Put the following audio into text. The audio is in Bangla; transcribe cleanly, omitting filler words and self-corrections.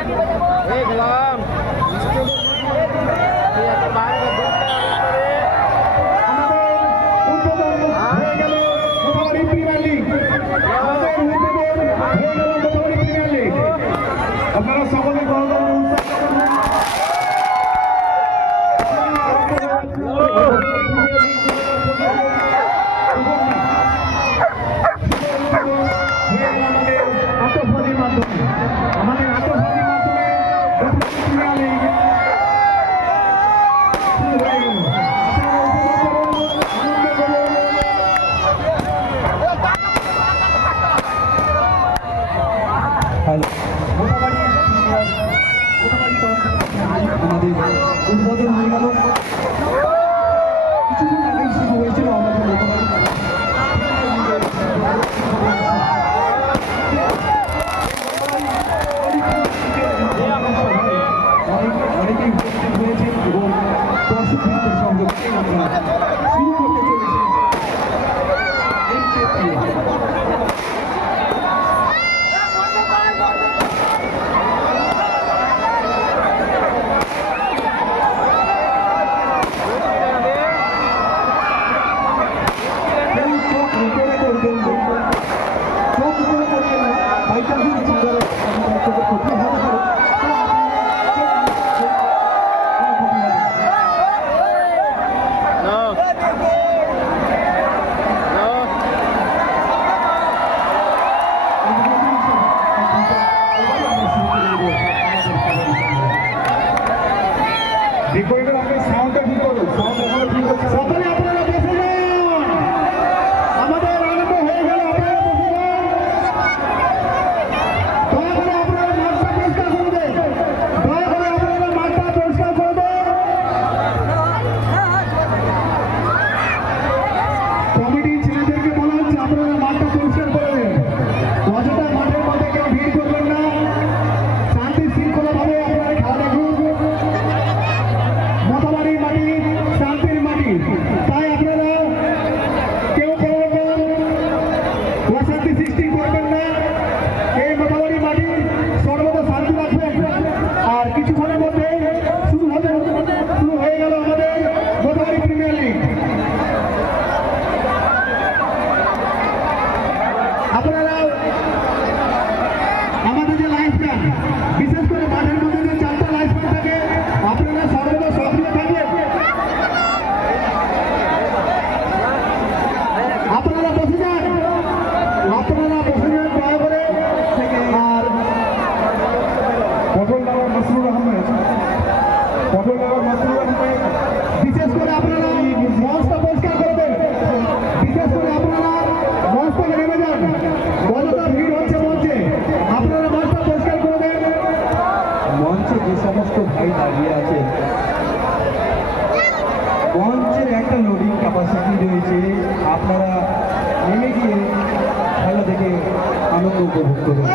দেখলাম আপনারা সকলে আতফবাজির মাধ্যমে আমাদের আতফবাজির মাধ্যমে প্রিমিয়ার লিগ শুরু হয়ে গেল। আমাদের উদ্বোধন হয়ে গেল কিছুদিন আগেই শুরু হয়েছিল আমাদের অনেকেই উপস্থিত হয়েছেন এবং দর্শকদের সঙ্গে আমরা শুরু করতে চলেছি এই ক্ষেত্রে রেকর্ডের আগে সাউন্ডটা ঠিক করুন, সাউন্ড এখনো ঠিক হচ্ছে। সকলে আপনারা বসে যান, আমাদের আরম্ভ হয়ে গেল। আপনারা বসে যান, দয়া করে আপনারা মাঠটা পরিষ্কার করে দেন, দয়া করে আপনারা মাঠটা পরিষ্কার করে দেন। কমিটির ছেলেদেরকে বলা হচ্ছে আপনারা মাঠটা পরিষ্কার করে দেন। অযথা মাঠের মধ্যে কেউ ভিড় করবেন না, শান্তি শৃঙ্খলা ভাবে আপনারা খেলা দেখুন। মাতাবাড়ির মাটি শান্তির মাটি, তাই আপনারা কেউ অশান্তি সৃষ্টি করবেন না। এই মাতাবাড়ির মাটি সর্বদা শান্তি রাখবেন। আর কিছুক্ষণের মধ্যে শুরু হয়ে গেল আমাদের মাতাবাড়ি প্রিমিয়ার লিগ। আপনারা আমাদের যে লাইফ গান, বিশেষ করে মাঠের মধ্যে যে 4টা লাইফ গান থাকে, আপনারা সর্বদা সক্রিয় থাকবেন। আপনারা বসে যান, দয়া করে। আর পটল ডাবার মাসরুর আহমেদ, বিশেষ করে আপনারা মঞ্চটা পরিষ্কার করবেন। বিশেষ করে আপনারা মঞ্চ থেকে নেমে যান, কতটা ভিড় হচ্ছে মঞ্চে, আপনারা মঞ্চটা পরিষ্কার করবেন। মঞ্চে যে সমস্ত ভাই দাঁড়িয়ে আছে, মঞ্চের একটা লোডিং ক্যাপাসিটি রয়েছে, আপনারা নেমে গিয়ে খেলা দেখে আনন্দ উপভোগ করুন।